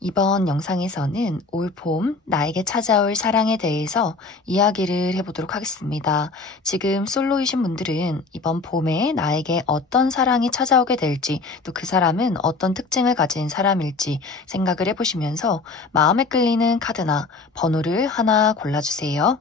이번 영상에서는 올 봄 나에게 찾아올 사랑에 대해서 이야기를 해보도록 하겠습니다. 지금 솔로이신 분들은 이번 봄에 나에게 어떤 사랑이 찾아오게 될지, 또 그 사람은 어떤 특징을 가진 사람일지 생각을 해보시면서 마음에 끌리는 카드나 번호를 하나 골라주세요.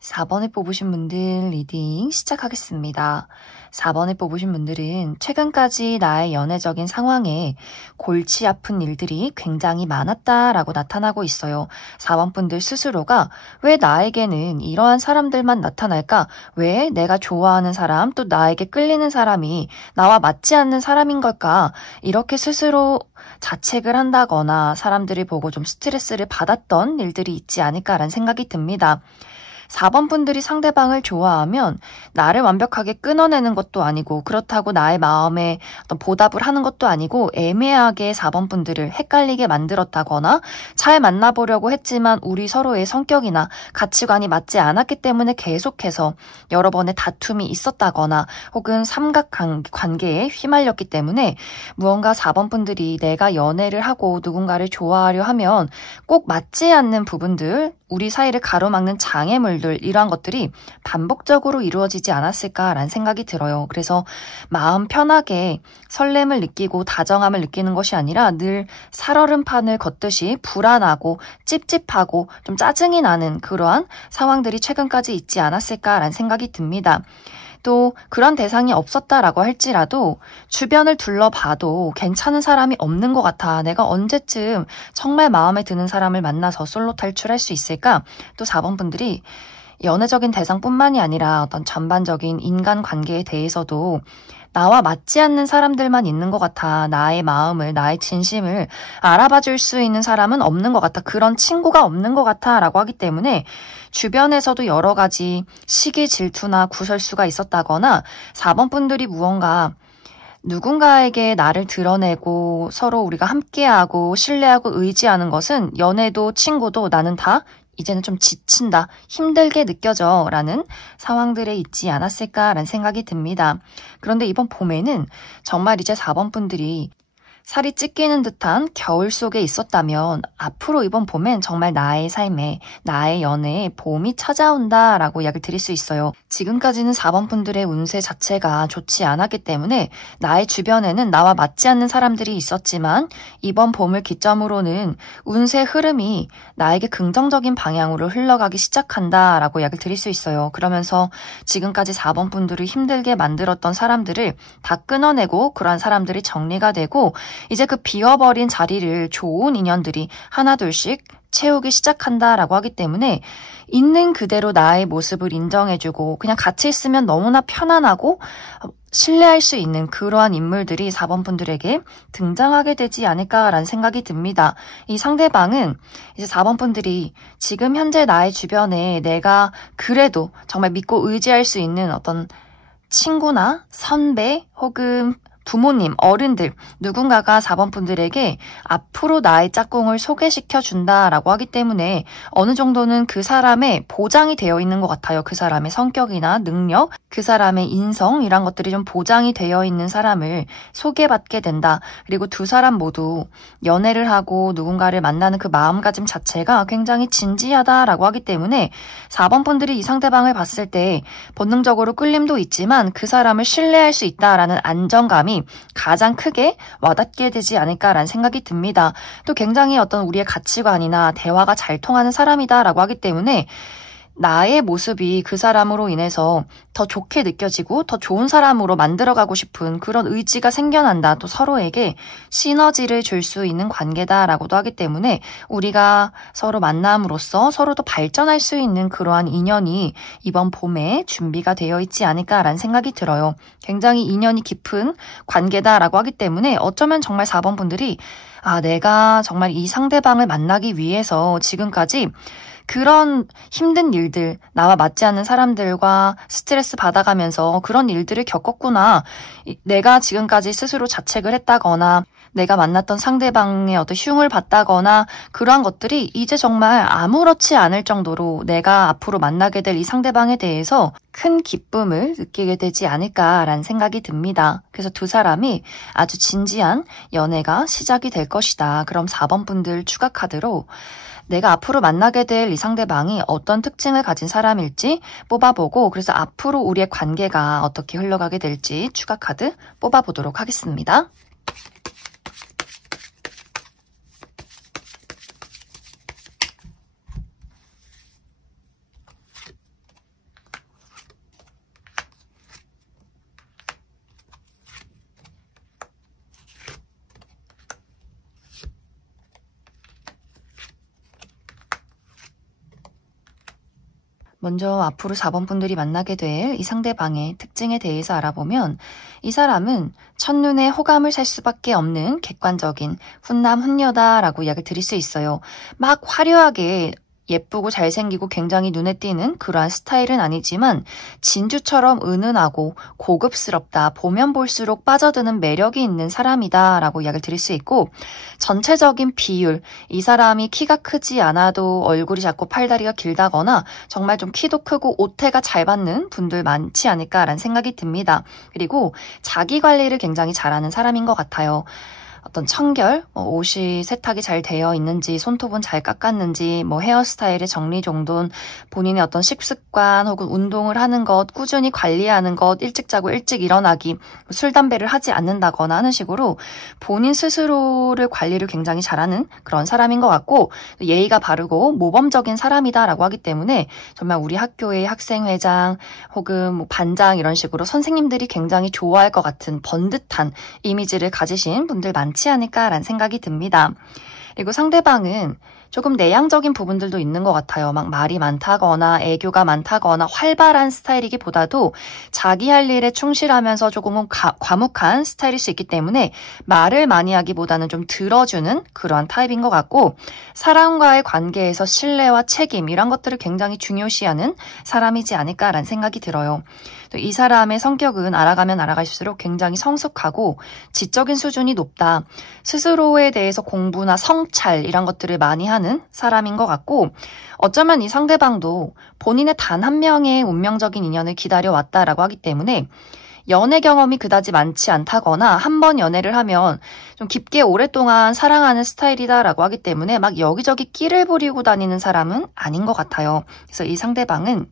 4번에 뽑으신 분들 리딩 시작하겠습니다. 4번에 뽑으신 분들은 최근까지 나의 연애적인 상황에 골치 아픈 일들이 굉장히 많았다라고 나타나고 있어요. 4번 분들 스스로가 왜 나에게는 이러한 사람들만 나타날까? 왜 내가 좋아하는 사람, 또 나에게 끌리는 사람이 나와 맞지 않는 사람인 걸까? 이렇게 스스로 자책을 한다거나 사람들이 보고 좀 스트레스를 받았던 일들이 있지 않을까라는 생각이 듭니다. 4번 분들이 상대방을 좋아하면 나를 완벽하게 끊어내는 것도 아니고, 그렇다고 나의 마음에 어떤 보답을 하는 것도 아니고, 애매하게 4번 분들을 헷갈리게 만들었다거나 잘 만나보려고 했지만 우리 서로의 성격이나 가치관이 맞지 않았기 때문에 계속해서 여러 번의 다툼이 있었다거나, 혹은 삼각관계에 휘말렸기 때문에 무언가 4번 분들이 내가 연애를 하고 누군가를 좋아하려 하면 꼭 맞지 않는 부분들, 우리 사이를 가로막는 장애물들, 이러한 것들이 반복적으로 이루어지지 않았을까라는 생각이 들어요. 그래서 마음 편하게 설렘을 느끼고 다정함을 느끼는 것이 아니라 늘 살얼음판을 걷듯이 불안하고 찝찝하고 좀 짜증이 나는 그러한 상황들이 최근까지 있지 않았을까라는 생각이 듭니다. 또 그런 대상이 없었다라고 할지라도 주변을 둘러봐도 괜찮은 사람이 없는 것 같아. 내가 언제쯤 정말 마음에 드는 사람을 만나서 솔로 탈출할 수 있을까? 또 4번 분들이 연애적인 대상뿐만이 아니라 어떤 전반적인 인간관계에 대해서도 나와 맞지 않는 사람들만 있는 것 같아. 나의 마음을, 나의 진심을 알아봐 줄 수 있는 사람은 없는 것 같아. 그런 친구가 없는 것 같아. 라고 하기 때문에 주변에서도 여러 가지 시기 질투나 구설수가 있었다거나, 4번 분들이 무언가 누군가에게 나를 드러내고 서로 우리가 함께하고 신뢰하고 의지하는 것은 연애도 친구도 나는 다 이제는 좀 지친다, 힘들게 느껴져 라는 상황들에 있지 않았을까라는 생각이 듭니다. 그런데 이번 봄에는 정말 이제 4번 분들이 살이 찢기는 듯한 겨울 속에 있었다면 앞으로 이번 봄엔 정말 나의 삶에, 나의 연애에 봄이 찾아온다라고 이야기를 드릴 수 있어요. 지금까지는 4번 분들의 운세 자체가 좋지 않았기 때문에 나의 주변에는 나와 맞지 않는 사람들이 있었지만 이번 봄을 기점으로는 운세 흐름이 나에게 긍정적인 방향으로 흘러가기 시작한다라고 이야기를 드릴 수 있어요. 그러면서 지금까지 4번 분들을 힘들게 만들었던 사람들을 다 끊어내고 그러한 사람들이 정리가 되고 이제 그 비어버린 자리를 좋은 인연들이 하나둘씩 채우기 시작한다라고 하기 때문에 있는 그대로 나의 모습을 인정해주고 그냥 같이 있으면 너무나 편안하고 신뢰할 수 있는 그러한 인물들이 4번 분들에게 등장하게 되지 않을까라는 생각이 듭니다. 이 상대방은 이제 4번 분들이 지금 현재 나의 주변에 내가 그래도 정말 믿고 의지할 수 있는 어떤 친구나 선배 혹은 부모님, 어른들, 누군가가 4번 분들에게 앞으로 나의 짝꿍을 소개시켜 준다라고 하기 때문에 어느 정도는 그 사람의 보장이 되어 있는 것 같아요. 그 사람의 성격이나 능력, 그 사람의 인성 이런 것들이 좀 보장이 되어 있는 사람을 소개받게 된다. 그리고 두 사람 모두 연애를 하고 누군가를 만나는 그 마음가짐 자체가 굉장히 진지하다라고 하기 때문에 4번 분들이 이 상대방을 봤을 때 본능적으로 끌림도 있지만 그 사람을 신뢰할 수 있다라는 안정감이 가장 크게 와닿게 되지 않을까라는 생각이 듭니다. 또 굉장히 어떤 우리의 가치관이나 대화가 잘 통하는 사람이다라고 하기 때문에 나의 모습이 그 사람으로 인해서 더 좋게 느껴지고 더 좋은 사람으로 만들어가고 싶은 그런 의지가 생겨난다. 또 서로에게 시너지를 줄 수 있는 관계다라고도 하기 때문에 우리가 서로 만남으로써 서로 더 발전할 수 있는 그러한 인연이 이번 봄에 준비가 되어 있지 않을까라는 생각이 들어요. 굉장히 인연이 깊은 관계다라고 하기 때문에 어쩌면 정말 4번 분들이 내가 정말 이 상대방을 만나기 위해서 지금까지 그런 힘든 일들, 나와 맞지 않는 사람들과 스트레스 받아가면서 그런 일들을 겪었구나. 내가 지금까지 스스로 자책을 했다거나 내가 만났던 상대방의 어떤 흉을 봤다거나 그러한 것들이 이제 정말 아무렇지 않을 정도로 내가 앞으로 만나게 될 이 상대방에 대해서 큰 기쁨을 느끼게 되지 않을까라는 생각이 듭니다. 그래서 두 사람이 아주 진지한 연애가 시작이 될 것이다. 그럼 4번 분들 추가 카드로 내가 앞으로 만나게 될 이 상대방이 어떤 특징을 가진 사람일지 뽑아보고 그래서 앞으로 우리의 관계가 어떻게 흘러가게 될지 추가 카드 뽑아보도록 하겠습니다. 먼저 앞으로 4번 분들이 만나게 될 이 상대방의 특징에 대해서 알아보면 이 사람은 첫눈에 호감을 살 수밖에 없는 객관적인 훈남 훈녀다라고 이야기를 드릴 수 있어요. 막 화려하게 예쁘고 잘생기고 굉장히 눈에 띄는 그러한 스타일은 아니지만 진주처럼 은은하고 고급스럽다. 보면 볼수록 빠져드는 매력이 있는 사람이다 라고 이야기를 드릴 수 있고 전체적인 비율, 이 사람이 키가 크지 않아도 얼굴이 작고 팔다리가 길다거나 정말 좀 키도 크고 옷태가 잘 받는 분들 많지 않을까라는 생각이 듭니다. 그리고 자기 관리를 굉장히 잘하는 사람인 것 같아요. 어떤 청결, 옷이 세탁이 잘 되어 있는지, 손톱은 잘 깎았는지, 헤어스타일의 정리정돈, 본인의 어떤 식습관 혹은 운동을 하는 것, 꾸준히 관리하는 것, 일찍 자고 일찍 일어나기, 술, 담배를 하지 않는다거나 하는 식으로 본인 스스로를 관리를 굉장히 잘하는 그런 사람인 것 같고 예의가 바르고 모범적인 사람이다라고 하기 때문에 정말 우리 학교의 학생회장 혹은 반장 이런 식으로 선생님들이 굉장히 좋아할 것 같은 번듯한 이미지를 가지신 분들 많지 않을까라는 생각이 듭니다. 그리고 상대방은 조금 내향적인 부분들도 있는 것 같아요. 막 말이 많다거나 애교가 많다거나 활발한 스타일이기보다도 자기 할 일에 충실하면서 조금은 과묵한 스타일일 수 있기 때문에 말을 많이 하기보다는 좀 들어주는 그러한 타입인 것 같고 사람과의 관계에서 신뢰와 책임 이런 것들을 굉장히 중요시하는 사람이지 않을까라는 생각이 들어요. 또 이 사람의 성격은 알아가면 알아갈수록 굉장히 성숙하고 지적인 수준이 높다. 스스로에 대해서 공부나 성찰 이런 것들을 많이 하는 사람인 것 같고 어쩌면 이 상대방도 본인의 단 한 명의 운명적인 인연을 기다려왔다라고 하기 때문에 연애 경험이 그다지 많지 않다거나 한 번 연애를 하면 좀 깊게 오랫동안 사랑하는 스타일이다라고 하기 때문에 막 여기저기 끼를 부리고 다니는 사람은 아닌 것 같아요. 그래서 이 상대방은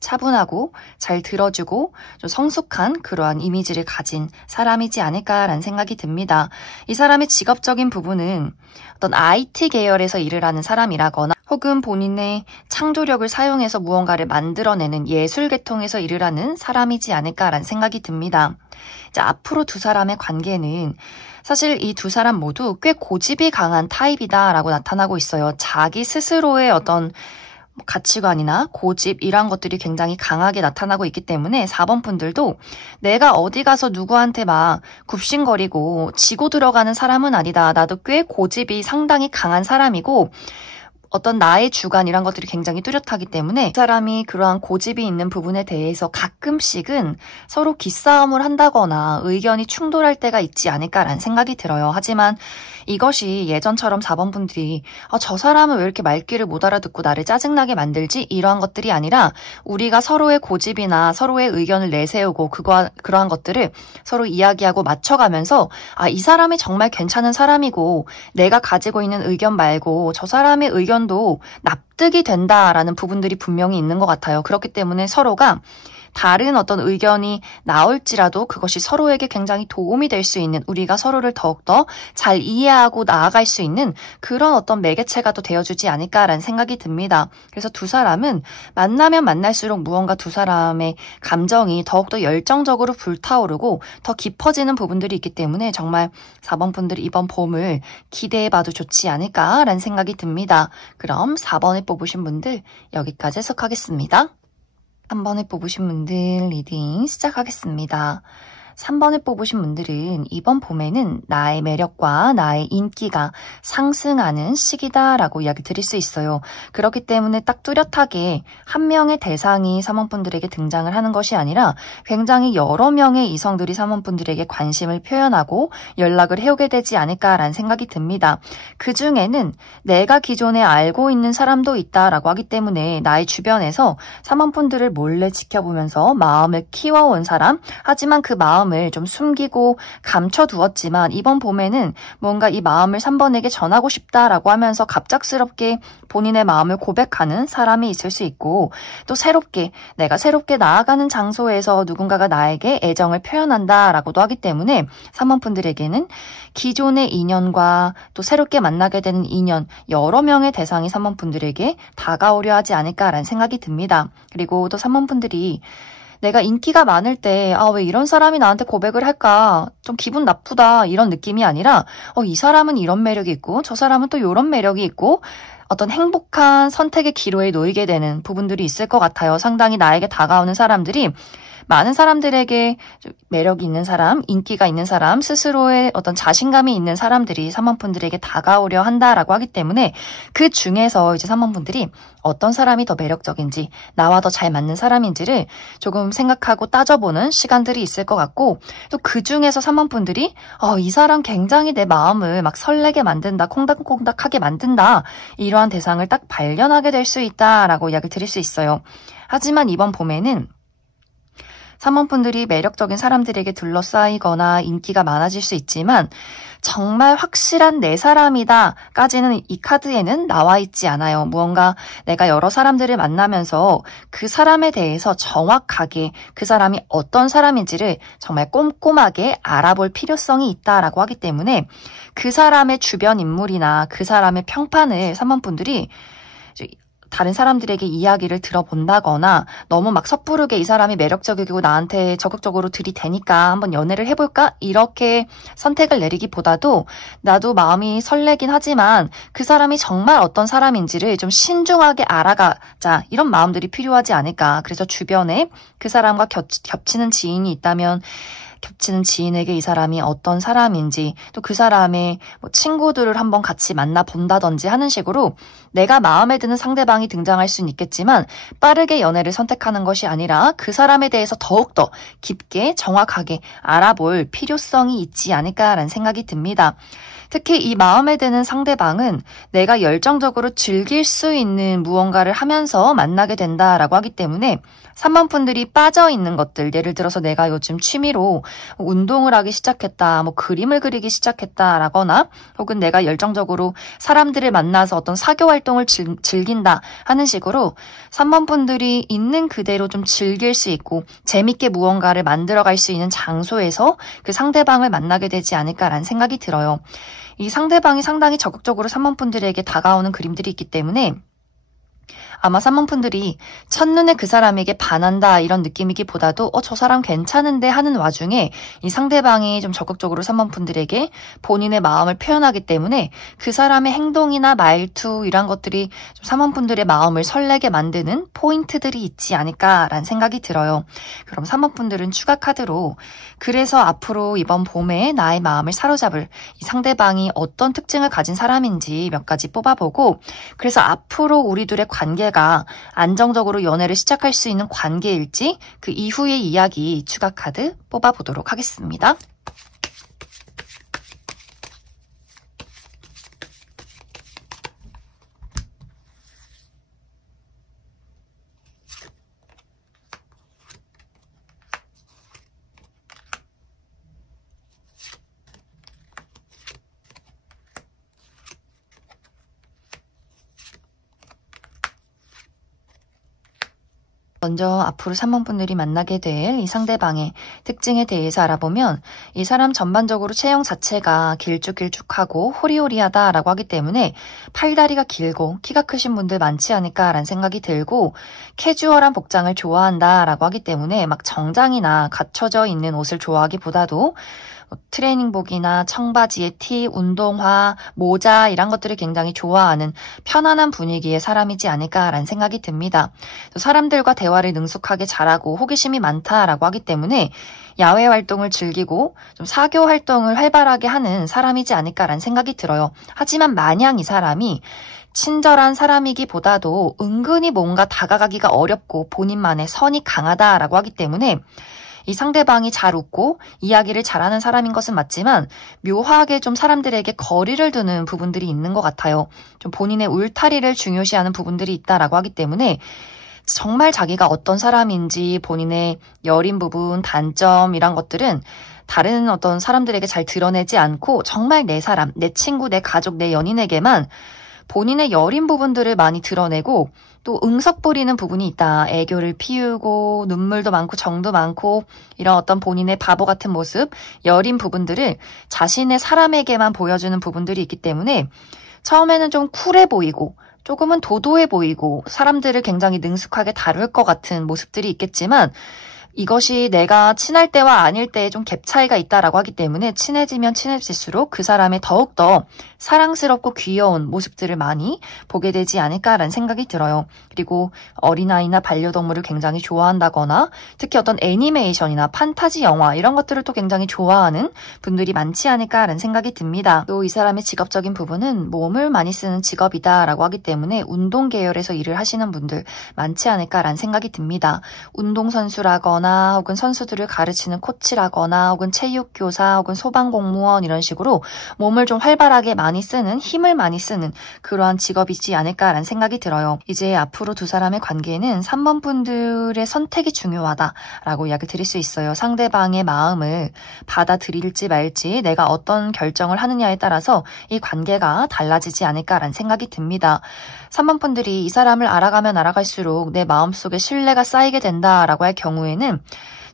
차분하고 잘 들어주고 좀 성숙한 그러한 이미지를 가진 사람이지 않을까라는 생각이 듭니다. 이 사람의 직업적인 부분은 어떤 IT 계열에서 일을 하는 사람이라거나 혹은 본인의 창조력을 사용해서 무언가를 만들어내는 예술 계통에서 일을 하는 사람이지 않을까라는 생각이 듭니다. 이제 앞으로 두 사람의 관계는 사실 이 두 사람 모두 꽤 고집이 강한 타입이다라고 나타나고 있어요. 자기 스스로의 어떤 가치관이나 고집 이런 것들이 굉장히 강하게 나타나고 있기 때문에 4번 분들도 내가 어디 가서 누구한테 막 굽신거리고 지고 들어가는 사람은 아니다. 나도 꽤 고집이 상당히 강한 사람이고 어떤 나의 주관 이런 것들이 굉장히 뚜렷하기 때문에 그 사람이 그러한 고집이 있는 부분에 대해서 가끔씩은 서로 기싸움을 한다거나 의견이 충돌할 때가 있지 않을까라는 생각이 들어요. 하지만 이것이 예전처럼 4번 분들이 저 사람은 왜 이렇게 말귀를 못 알아듣고 나를 짜증나게 만들지? 이러한 것들이 아니라 우리가 서로의 고집이나 서로의 의견을 내세우고 그러한 것들을 서로 이야기하고 맞춰가면서 이 사람이 정말 괜찮은 사람이고 내가 가지고 있는 의견 말고 저 사람의 의견도 납득이 된다라는 부분들이 분명히 있는 것 같아요. 그렇기 때문에 서로가 다른 어떤 의견이 나올지라도 그것이 서로에게 굉장히 도움이 될 수 있는 우리가 서로를 더욱더 잘 이해하고 나아갈 수 있는 그런 어떤 매개체가 또 되어주지 않을까라는 생각이 듭니다. 그래서 두 사람은 만나면 만날수록 무언가 두 사람의 감정이 더욱더 열정적으로 불타오르고 더 깊어지는 부분들이 있기 때문에 정말 4번 분들이 이번 봄을 기대해봐도 좋지 않을까라는 생각이 듭니다. 그럼 4번에 뽑으신 분들 여기까지 해석하겠습니다. 3번에 뽑으신 분들 리딩 시작하겠습니다. 3번을 뽑으신 분들은 이번 봄에는 나의 매력과 나의 인기가 상승하는 시기다라고 이야기 드릴 수 있어요. 그렇기 때문에 딱 뚜렷하게 한 명의 대상이 3번 분들에게 등장을 하는 것이 아니라 굉장히 여러 명의 이성들이 3번 분들에게 관심을 표현하고 연락을 해오게 되지 않을까라는 생각이 듭니다. 그 중에는 내가 기존에 알고 있는 사람도 있다라고 하기 때문에 나의 주변에서 3번 분들을 몰래 지켜보면서 마음을 키워온 사람, 하지만 그 마음을 좀 숨기고 감춰두었지만 이번 봄에는 뭔가 이 마음을 3번에게 전하고 싶다라고 하면서 갑작스럽게 본인의 마음을 고백하는 사람이 있을 수 있고 또 내가 새롭게 나아가는 장소에서 누군가가 나에게 애정을 표현한다라고도 하기 때문에 3번 분들에게는 기존의 인연과 또 새롭게 만나게 되는 인연 여러 명의 대상이 3번 분들에게 다가오려 하지 않을까라는 생각이 듭니다. 그리고 또 3번 분들이 내가 인기가 많을 때 왜 이런 사람이 나한테 고백을 할까 좀 기분 나쁘다 이런 느낌이 아니라 이 사람은 이런 매력이 있고 저 사람은 또 이런 매력이 있고 어떤 행복한 선택의 기로에 놓이게 되는 부분들이 있을 것 같아요. 상당히 나에게 다가오는 사람들이 많은 사람들에게 좀 매력이 있는 사람, 인기가 있는 사람, 스스로의 어떤 자신감이 있는 사람들이 3번 분들에게 다가오려 한다라고 하기 때문에 그 중에서 이제 3번 분들이 어떤 사람이 더 매력적인지, 나와 더 잘 맞는 사람인지를 조금 생각하고 따져보는 시간들이 있을 것 같고 또 그 중에서 3번 분들이 이 사람 굉장히 내 마음을 막 설레게 만든다, 콩닥콩닥하게 만든다 이러한 대상을 딱 발견하게 될 수 있다라고 이야기 드릴 수 있어요. 하지만 이번 봄에는 3번 분들이 매력적인 사람들에게 둘러싸이거나 인기가 많아질 수 있지만 정말 확실한 내 사람이다 까지는 이 카드에는 나와 있지 않아요. 무언가 내가 여러 사람들을 만나면서 그 사람에 대해서 정확하게 그 사람이 어떤 사람인지를 정말 꼼꼼하게 알아볼 필요성이 있다라고 하기 때문에 그 사람의 주변 인물이나 그 사람의 평판을 3번 분들이 다른 사람들에게 이야기를 들어본다거나 너무 막 섣부르게 이 사람이 매력적이고 나한테 적극적으로 들이대니까 한번 연애를 해볼까? 이렇게 선택을 내리기보다도 나도 마음이 설레긴 하지만 그 사람이 정말 어떤 사람인지를 좀 신중하게 알아가자 이런 마음들이 필요하지 않을까. 그래서 주변에 그 사람과 겹치는 지인이 있다면 겹치는 지인에게 이 사람이 어떤 사람인지 또 그 사람의 친구들을 한번 같이 만나본다든지 하는 식으로 내가 마음에 드는 상대방이 등장할 수는 있겠지만 빠르게 연애를 선택하는 것이 아니라 그 사람에 대해서 더욱더 깊게 정확하게 알아볼 필요성이 있지 않을까라는 생각이 듭니다. 특히 이 마음에 드는 상대방은 내가 열정적으로 즐길 수 있는 무언가를 하면서 만나게 된다라고 하기 때문에 3번 분들이 빠져 있는 것들, 예를 들어서 내가 요즘 취미로 운동을 하기 시작했다, 뭐 그림을 그리기 시작했다라거나 혹은 내가 열정적으로 사람들을 만나서 어떤 사교 활동을 즐긴다 하는 식으로 3번 분들이 있는 그대로 좀 즐길 수 있고 재밌게 무언가를 만들어갈 수 있는 장소에서 그 상대방을 만나게 되지 않을까라는 생각이 들어요. 이 상대방이 상당히 적극적으로 3번 분들에게 다가오는 그림들이 있기 때문에 아마 3번 분들이 첫눈에 그 사람에게 반한다 이런 느낌이기보다도 저 사람 괜찮은데 하는 와중에 이 상대방이 좀 적극적으로 3번 분들에게 본인의 마음을 표현하기 때문에 그 사람의 행동이나 말투 이런 것들이 좀 3번 분들의 마음을 설레게 만드는 포인트들이 있지 않을까라는 생각이 들어요. 그럼 3번 분들은 추가 카드로 그래서 앞으로 이번 봄에 나의 마음을 사로잡을 이 상대방이 어떤 특징을 가진 사람인지 몇 가지 뽑아보고 그래서 앞으로 우리 둘의 관계가 안정적으로 연애를 시작할 수 있는 관계일지 그 이후의 이야기 추가 카드 뽑아보도록 하겠습니다. 먼저 앞으로 3번 분들이 만나게 될 이 상대방의 특징에 대해서 알아보면 이 사람 전반적으로 체형 자체가 길쭉길쭉하고 호리호리하다라고 하기 때문에 팔다리가 길고 키가 크신 분들 많지 않을까라는 생각이 들고 캐주얼한 복장을 좋아한다라고 하기 때문에 막 정장이나 갖춰져 있는 옷을 좋아하기보다도 트레이닝복이나 청바지에 티, 운동화, 모자 이런 것들을 굉장히 좋아하는 편안한 분위기의 사람이지 않을까라는 생각이 듭니다. 사람들과 대화를 능숙하게 잘하고 호기심이 많다라고 하기 때문에 야외 활동을 즐기고 좀 사교 활동을 활발하게 하는 사람이지 않을까라는 생각이 들어요. 하지만 마냥 이 사람이 친절한 사람이기보다도 은근히 뭔가 다가가기가 어렵고 본인만의 선이 강하다라고 하기 때문에 이 상대방이 잘 웃고 이야기를 잘하는 사람인 것은 맞지만 묘하게 좀 사람들에게 거리를 두는 부분들이 있는 것 같아요. 좀 본인의 울타리를 중요시하는 부분들이 있다라고 하기 때문에 정말 자기가 어떤 사람인지 본인의 여린 부분, 단점 이런 것들은 다른 어떤 사람들에게 잘 드러내지 않고 정말 내 사람, 내 친구, 내 가족, 내 연인에게만 본인의 여린 부분들을 많이 드러내고 또 응석 부리는 부분이 있다. 애교를 피우고 눈물도 많고 정도 많고 이런 어떤 본인의 바보 같은 모습, 여린 부분들을 자신의 사람에게만 보여주는 부분들이 있기 때문에 처음에는 좀 쿨해 보이고 조금은 도도해 보이고 사람들을 굉장히 능숙하게 다룰 것 같은 모습들이 있겠지만 이것이 내가 친할 때와 아닐 때에 좀 갭 차이가 있다라고 하기 때문에 친해지면 친해질수록 그 사람의 더욱더 사랑스럽고 귀여운 모습들을 많이 보게 되지 않을까라는 생각이 들어요. 그리고 어린아이나 반려동물을 굉장히 좋아한다거나 특히 어떤 애니메이션이나 판타지 영화 이런 것들을 또 굉장히 좋아하는 분들이 많지 않을까라는 생각이 듭니다. 또 이 사람의 직업적인 부분은 몸을 많이 쓰는 직업이다라고 하기 때문에 운동 계열에서 일을 하시는 분들 많지 않을까라는 생각이 듭니다. 운동선수라거나 혹은 선수들을 가르치는 코치라거나 혹은 체육교사 혹은 소방공무원 이런 식으로 몸을 좀 활발하게 많이 쓰는 힘을 많이 쓰는 그러한 직업이지 않을까라는 생각이 들어요. 이제 앞으로 두 사람의 관계는 3번 분들의 선택이 중요하다라고 이야기 드릴 수 있어요. 상대방의 마음을 받아들일지 말지 내가 어떤 결정을 하느냐에 따라서 이 관계가 달라지지 않을까라는 생각이 듭니다. 3번 분들이 이 사람을 알아가면 알아갈수록 내 마음속에 신뢰가 쌓이게 된다라고 할 경우에는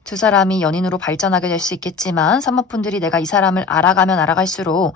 두 사람이 연인으로 발전하게 될 수 있겠지만 3번 분들이 내가 이 사람을 알아가면 알아갈수록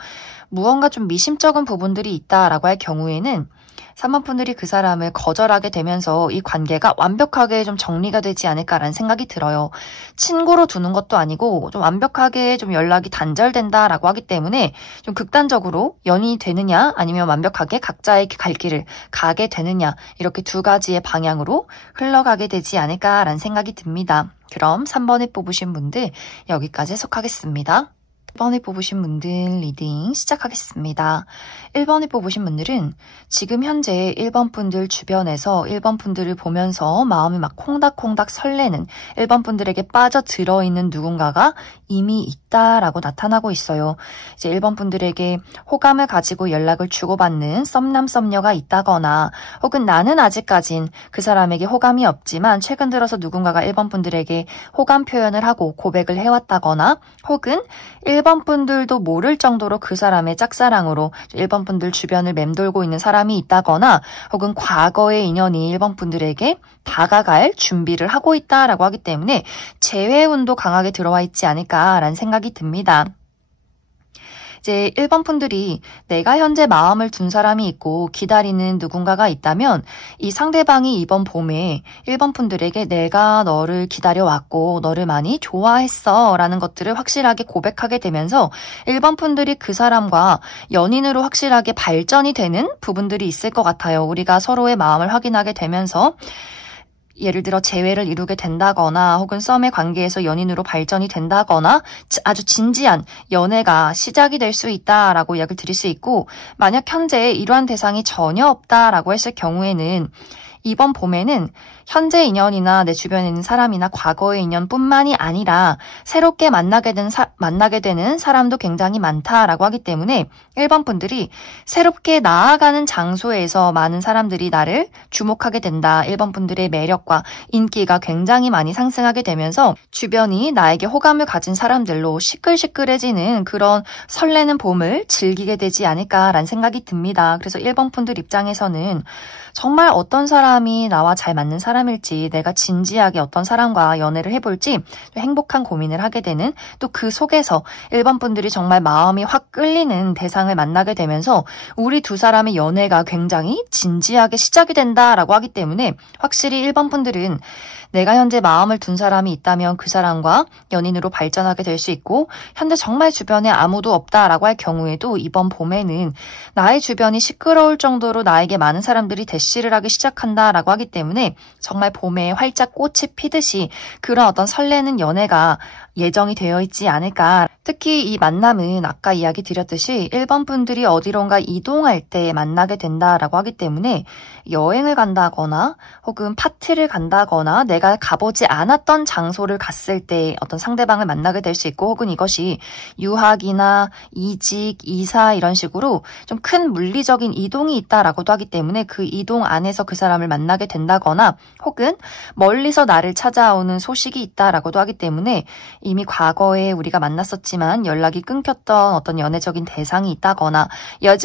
무언가 좀 미심쩍은 부분들이 있다라고 할 경우에는 3번 분들이 그 사람을 거절하게 되면서 이 관계가 완벽하게 좀 정리가 되지 않을까라는 생각이 들어요. 친구로 두는 것도 아니고 좀 완벽하게 좀 연락이 단절된다라고 하기 때문에 좀 극단적으로 연인이 되느냐 아니면 완벽하게 각자의 갈 길을 가게 되느냐 이렇게 두 가지의 방향으로 흘러가게 되지 않을까라는 생각이 듭니다. 그럼 3번에 뽑으신 분들 여기까지 해석하겠습니다. 1번을 뽑으신 분들 리딩 시작하겠습니다. 1번을 뽑으신 분들은 지금 현재 1번 분들 주변에서 1번 분들을 보면서 마음이 막 콩닥콩닥 설레는 1번 분들에게 빠져들어 있는 누군가가 이미 있다라고 나타나고 있어요. 이제 1번 분들에게 호감을 가지고 연락을 주고받는 썸남썸녀가 있다거나 혹은 나는 아직까진 그 사람에게 호감이 없지만 최근 들어서 누군가가 1번 분들에게 호감 표현을 하고 고백을 해왔다거나 혹은 1번 분들도 모를 정도로 그 사람의 짝사랑으로 1번 분들 주변을 맴돌고 있는 사람이 있다거나 혹은 과거의 인연이 1번 분들에게 다가갈 준비를 하고 있다라고 하기 때문에 재회운도 강하게 들어와 있지 않을까라는 생각이 듭니다. 이제 1번 분들이 내가 현재 마음을 둔 사람이 있고 기다리는 누군가가 있다면 이 상대방이 이번 봄에 1번 분들에게 내가 너를 기다려왔고 너를 많이 좋아했어 라는 것들을 확실하게 고백하게 되면서 1번 분들이 그 사람과 연인으로 확실하게 발전이 되는 부분들이 있을 것 같아요. 우리가 서로의 마음을 확인하게 되면서 예를 들어 재회를 이루게 된다거나 혹은 썸의 관계에서 연인으로 발전이 된다거나 아주 진지한 연애가 시작이 될 수 있다라고 이야기를 드릴 수 있고 만약 현재 이러한 대상이 전혀 없다라고 했을 경우에는 이번 봄에는 현재 인연이나 내 주변에 있는 사람이나 과거의 인연뿐만이 아니라 새롭게 만나게 되는 사람도 굉장히 많다라고 하기 때문에 1번 분들이 새롭게 나아가는 장소에서 많은 사람들이 나를 주목하게 된다. 1번 분들의 매력과 인기가 굉장히 많이 상승하게 되면서 주변이 나에게 호감을 가진 사람들로 시끌시끌해지는 그런 설레는 봄을 즐기게 되지 않을까라는 생각이 듭니다. 그래서 1번 분들 입장에서는 정말 어떤 사람이 나와 잘 맞는 사람일지 내가 진지하게 어떤 사람과 연애를 해볼지 행복한 고민을 하게 되는 또 그 속에서 1번 분들이 정말 마음이 확 끌리는 대상을 만나게 되면서 우리 두 사람의 연애가 굉장히 진지하게 시작이 된다라고 하기 때문에 확실히 1번 분들은 내가 현재 마음을 둔 사람이 있다면 그 사람과 연인으로 발전하게 될 수 있고 현재 정말 주변에 아무도 없다라고 할 경우에도 이번 봄에는 나의 주변이 시끄러울 정도로 나에게 많은 사람들이 대시를 하기 시작한다라고 하기 때문에 정말 봄에 활짝 꽃이 피듯이 그런 어떤 설레는 연애가 예정이 되어 있지 않을까. 특히 이 만남은 아까 이야기 드렸듯이 1번 분들이 어디론가 이동할 때 만나게 된다라고 하기 때문에 여행을 간다거나 혹은 파티를 간다거나 내가 가보지 않았던 장소를 갔을 때 어떤 상대방을 만나게 될 수 있고 혹은 이것이 유학이나 이직, 이사 이런 식으로 좀 큰 물리적인 이동이 있다라고도 하기 때문에 그 이동 안에서 그 사람을 만나게 된다거나 혹은 멀리서 나를 찾아오는 소식이 있다라고도 하기 때문에 이미 과거에 우리가 만났었지만 연락이 끊겼던 어떤 연애적인 대상이 있다거나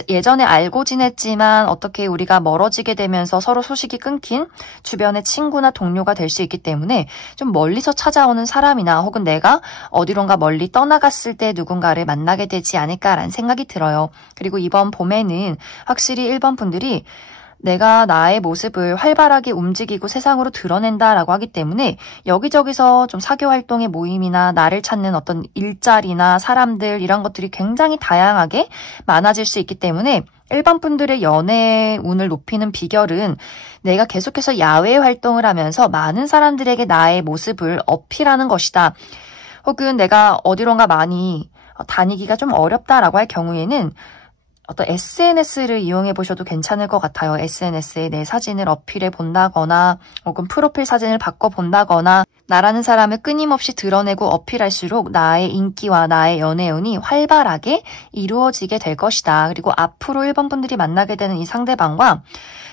예전에 알고 지냈지만 어떻게 우리가 멀어지게 되면서 서로 소식이 끊긴 주변의 친구나 동료가 될 수 있기 때문에 좀 멀리서 찾아오는 사람이나 혹은 내가 어디론가 멀리 떠나갔을 때 누군가를 만나게 되지 않을까라는 생각이 들어요. 그리고 이번 봄에는 확실히 1번 분들이 내가 나의 모습을 활발하게 움직이고 세상으로 드러낸다라고 하기 때문에 여기저기서 좀 사교 활동의 모임이나 나를 찾는 어떤 일자리나 사람들 이런 것들이 굉장히 다양하게 많아질 수 있기 때문에 1번 분들의 연애 운을 높이는 비결은 내가 계속해서 야외 활동을 하면서 많은 사람들에게 나의 모습을 어필하는 것이다. 혹은 내가 어디론가 많이 다니기가 좀 어렵다라고 할 경우에는 어떤 SNS를 이용해 보셔도 괜찮을 것 같아요. SNS에 내 사진을 어필해 본다거나 혹은 프로필 사진을 바꿔 본다거나 나라는 사람을 끊임없이 드러내고 어필할수록 나의 인기와 나의 연애운이 활발하게 이루어지게 될 것이다. 그리고 앞으로 1번 분들이 만나게 되는 이 상대방과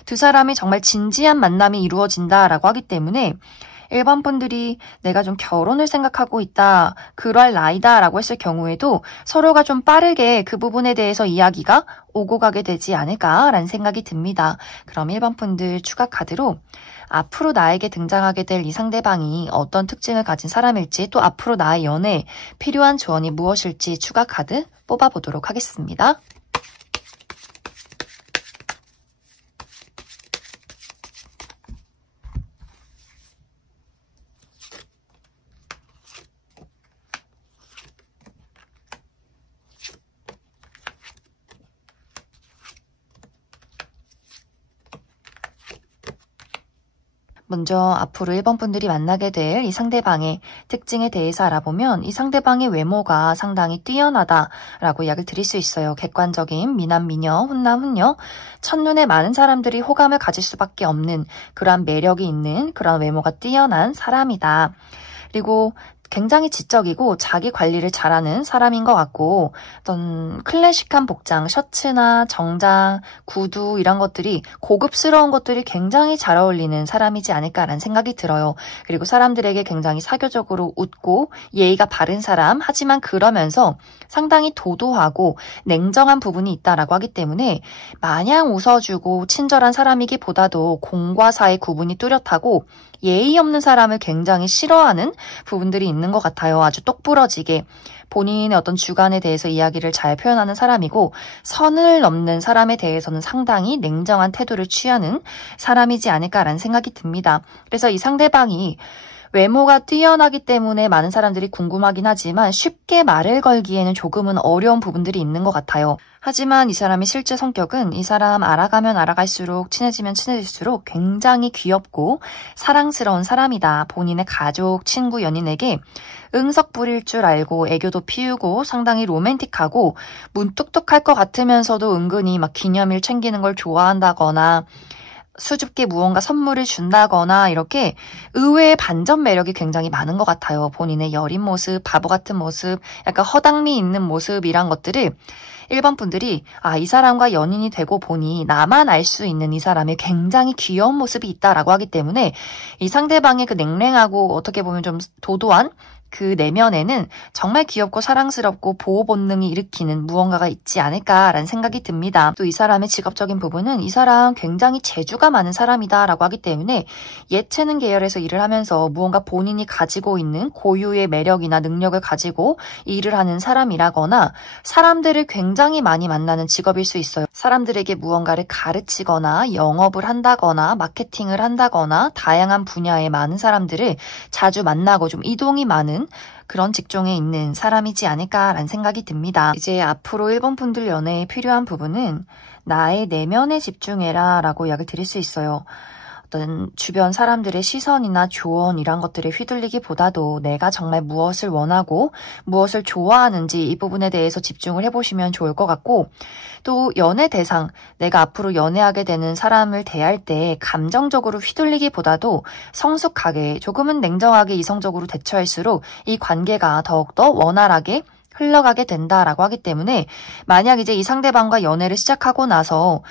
두 사람이 정말 진지한 만남이 이루어진다라고 하기 때문에 1번 분들이 내가 좀 결혼을 생각하고 있다, 그럴 나이다 라고 했을 경우에도 서로가 좀 빠르게 그 부분에 대해서 이야기가 오고 가게 되지 않을까라는 생각이 듭니다. 그럼 1번 분들 추가 카드로 앞으로 나에게 등장하게 될 이 상대방이 어떤 특징을 가진 사람일지 또 앞으로 나의 연애에 필요한 조언이 무엇일지 추가 카드 뽑아보도록 하겠습니다. 먼저 앞으로 1번 분들이 만나게 될 이 상대방의 특징에 대해서 알아보면 이 상대방의 외모가 상당히 뛰어나다라고 이야기를 드릴 수 있어요. 객관적인 미남, 미녀, 훈남, 훈녀, 첫눈에 많은 사람들이 호감을 가질 수밖에 없는 그러한 매력이 있는 그런 외모가 뛰어난 사람이다. 그리고 굉장히 지적이고 자기 관리를 잘하는 사람인 것 같고 어떤 클래식한 복장, 셔츠나 정장, 구두 이런 것들이 고급스러운 것들이 굉장히 잘 어울리는 사람이지 않을까라는 생각이 들어요. 그리고 사람들에게 굉장히 사교적으로 웃고 예의가 바른 사람 하지만 그러면서 상당히 도도하고 냉정한 부분이 있다라고 하기 때문에 마냥 웃어주고 친절한 사람이기보다도 공과 사의 구분이 뚜렷하고 예의 없는 사람을 굉장히 싫어하는 부분들이 있는 것 같아요. 아주 똑부러지게 본인의 어떤 주관에 대해서 이야기를 잘 표현하는 사람이고 선을 넘는 사람에 대해서는 상당히 냉정한 태도를 취하는 사람이지 않을까라는 생각이 듭니다. 그래서 이 상대방이 외모가 뛰어나기 때문에 많은 사람들이 궁금하긴 하지만 쉽게 말을 걸기에는 조금은 어려운 부분들이 있는 것 같아요. 하지만 이 사람의 실제 성격은 이 사람 알아가면 알아갈수록 친해지면 친해질수록 굉장히 귀엽고 사랑스러운 사람이다. 본인의 가족, 친구, 연인에게 응석 부릴 줄 알고 애교도 피우고 상당히 로맨틱하고 문뚝뚝할 것 같으면서도 은근히 막 기념일 챙기는 걸 좋아한다거나 수줍게 무언가 선물을 준다거나 이렇게 의외의 반전 매력이 굉장히 많은 것 같아요. 본인의 여린 모습, 바보 같은 모습, 약간 허당미 있는 모습이란 것들을 1번 분들이 이 사람과 연인이 되고 보니 나만 알 수 있는 이 사람의 굉장히 귀여운 모습이 있다라고 하기 때문에 이 상대방의 그 냉랭하고 어떻게 보면 좀 도도한 그 내면에는 정말 귀엽고 사랑스럽고 보호 본능이 일으키는 무언가가 있지 않을까라는 생각이 듭니다. 또 이 사람의 직업적인 부분은 이 사람 굉장히 재주가 많은 사람이다라고 하기 때문에 예체능 계열에서 일을 하면서 무언가 본인이 가지고 있는 고유의 매력이나 능력을 가지고 일을 하는 사람이라거나 사람들을 굉장히 많이 만나는 직업일 수 있어요. 사람들에게 무언가를 가르치거나 영업을 한다거나 마케팅을 한다거나 다양한 분야의 많은 사람들을 자주 만나고 좀 이동이 많은 그런 직종에 있는 사람이지 않을까라는 생각이 듭니다. 이제 앞으로 1번 분들 연애에 필요한 부분은 나의 내면에 집중해라 라고 이야기를 드릴 수 있어요. 어떤 주변 사람들의 시선이나 조언 이런 것들에 휘둘리기보다도 내가 정말 무엇을 원하고 무엇을 좋아하는지 이 부분에 대해서 집중을 해보시면 좋을 것 같고 또 연애 대상, 내가 앞으로 연애하게 되는 사람을 대할 때 감정적으로 휘둘리기보다도 성숙하게 조금은 냉정하게 이성적으로 대처할수록 이 관계가 더욱더 원활하게 흘러가게 된다라고 하기 때문에 만약 이제 이 상대방과 연애를 시작하고 나서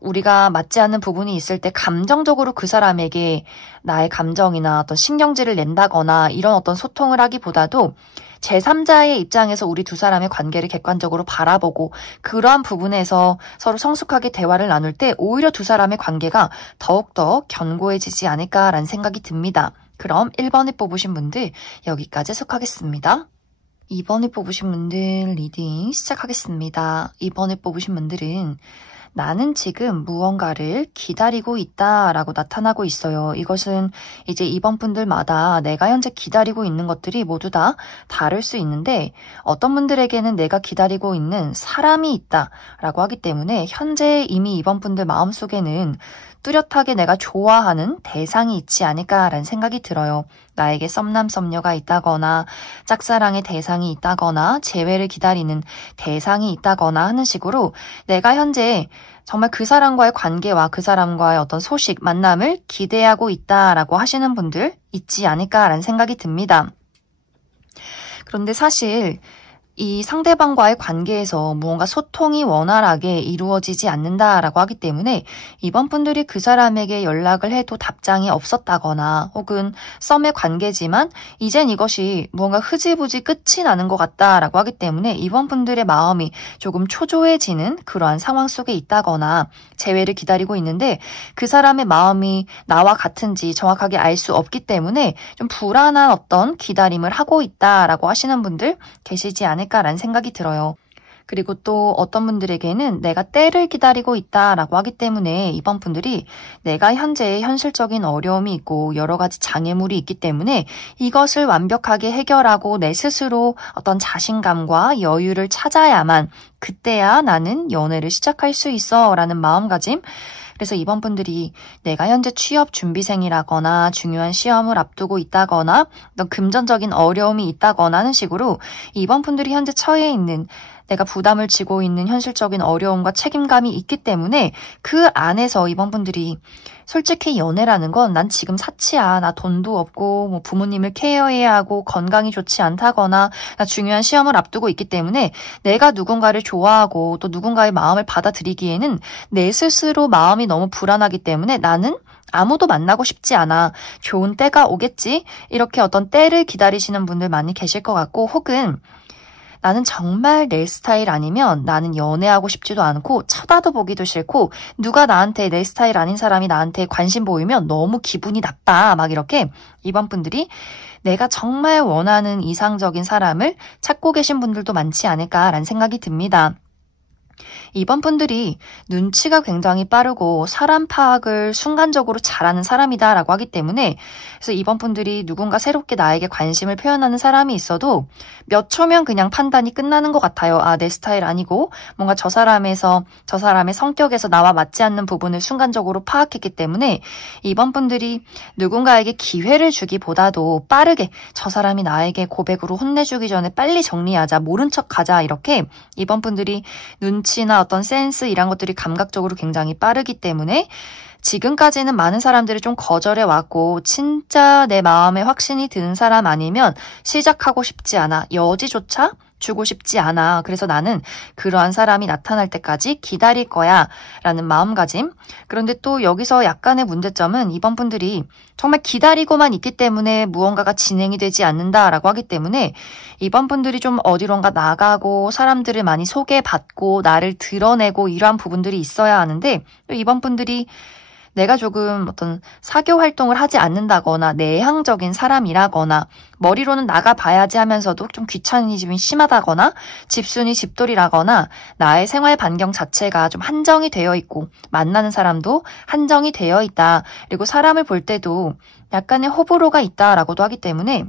우리가 맞지 않는 부분이 있을 때 감정적으로 그 사람에게 나의 감정이나 어떤 신경질을 낸다거나 이런 어떤 소통을 하기보다도 제3자의 입장에서 우리 두 사람의 관계를 객관적으로 바라보고 그러한 부분에서 서로 성숙하게 대화를 나눌 때 오히려 두 사람의 관계가 더욱더 견고해지지 않을까라는 생각이 듭니다. 그럼 1번을 뽑으신 분들 여기까지 해석하겠습니다. 2번을 뽑으신 분들 리딩 시작하겠습니다. 2번을 뽑으신 분들은 나는 지금 무언가를 기다리고 있다라고 나타나고 있어요. 이것은 이제 2번 분들마다 내가 현재 기다리고 있는 것들이 모두 다 다를 수 있는데 어떤 분들에게는 내가 기다리고 있는 사람이 있다라고 하기 때문에 현재 이미 2번 분들 마음속에는 뚜렷하게 내가 좋아하는 대상이 있지 않을까라는 생각이 들어요. 나에게 썸남 썸녀가 있다거나 짝사랑의 대상이 있다거나 재회를 기다리는 대상이 있다거나 하는 식으로 내가 현재 정말 그 사람과의 관계와 그 사람과의 어떤 소식, 만남을 기대하고 있다라고 하시는 분들 있지 않을까라는 생각이 듭니다. 그런데 사실 이 상대방과의 관계에서 무언가 소통이 원활하게 이루어지지 않는다라고 하기 때문에 이번 분들이 그 사람에게 연락을 해도 답장이 없었다거나 혹은 썸의 관계지만 이젠 이것이 무언가 흐지부지 끝이 나는 것 같다라고 하기 때문에 이번 분들의 마음이 조금 초조해지는 그러한 상황 속에 있다거나 재회를 기다리고 있는데 그 사람의 마음이 나와 같은지 정확하게 알 수 없기 때문에 좀 불안한 어떤 기다림을 하고 있다라고 하시는 분들 계시지 않을까라는 생각이 들어요. 그리고 또 어떤 분들에게는 내가 때를 기다리고 있다라고 하기 때문에 이번 분들이 내가 현재 현실적인 어려움이 있고 여러 가지 장애물이 있기 때문에 이것을 완벽하게 해결하고 내 스스로 어떤 자신감과 여유를 찾아야만 그때야 나는 연애를 시작할 수 있어 라는 마음가짐 그래서 이번 분들이 내가 현재 취업 준비생이라거나 중요한 시험을 앞두고 있다거나 어떤 금전적인 어려움이 있다거나 하는 식으로 이번 분들이 현재 처해 있는 내가 부담을 지고 있는 현실적인 어려움과 책임감이 있기 때문에 그 안에서 이번 분들이 솔직히 연애라는 건 난 지금 사치야. 나 돈도 없고 뭐 부모님을 케어해야 하고 건강이 좋지 않다거나 나 중요한 시험을 앞두고 있기 때문에 내가 누군가를 좋아하고 또 누군가의 마음을 받아들이기에는 내 스스로 마음이 너무 불안하기 때문에 나는 아무도 만나고 싶지 않아. 좋은 때가 오겠지? 이렇게 어떤 때를 기다리시는 분들 많이 계실 것 같고 혹은 나는 정말 내 스타일 아니면 나는 연애하고 싶지도 않고 쳐다도 보기도 싫고 누가 나한테 내 스타일 아닌 사람이 나한테 관심 보이면 너무 기분이 나빠. 막 이렇게 이번 분들이 내가 정말 원하는 이상적인 사람을 찾고 계신 분들도 많지 않을까라는 생각이 듭니다. 이번 분들이 눈치가 굉장히 빠르고 사람 파악을 순간적으로 잘하는 사람이다라고 하기 때문에 그래서 이번 분들이 누군가 새롭게 나에게 관심을 표현하는 사람이 있어도 몇 초면 그냥 판단이 끝나는 것 같아요. 아, 내 스타일 아니고 뭔가 저 사람의 성격에서 나와 맞지 않는 부분을 순간적으로 파악했기 때문에 이번 분들이 누군가에게 기회를 주기보다도 빠르게 저 사람이 나에게 고백으로 혼내주기 전에 빨리 정리하자, 모른 척하자 이렇게 이번 분들이 눈치나 어떤 센스 이런 것들이 감각적으로 굉장히 빠르기 때문에 지금까지는 많은 사람들이 좀 거절해왔고 진짜 내 마음에 확신이 드는 사람 아니면 시작하고 싶지 않아. 여지조차 주고 싶지 않아. 그래서 나는 그러한 사람이 나타날 때까지 기다릴 거야 라는 마음가짐. 그런데 또 여기서 약간의 문제점은 이번 분들이 정말 기다리고만 있기 때문에 무언가가 진행이 되지 않는다라고 하기 때문에 이번 분들이 좀 어디론가 나가고 사람들을 많이 소개받고 나를 드러내고 이러한 부분들이 있어야 하는데 또 이번 분들이 내가 조금 어떤 사교 활동을 하지 않는다거나 내향적인 사람이라거나 머리로는 나가봐야지 하면서도 좀 귀차니즘이 심하다거나 집순이 집돌이라거나 나의 생활 반경 자체가 좀 한정이 되어 있고 만나는 사람도 한정이 되어 있다. 그리고 사람을 볼 때도 약간의 호불호가 있다라고도 하기 때문에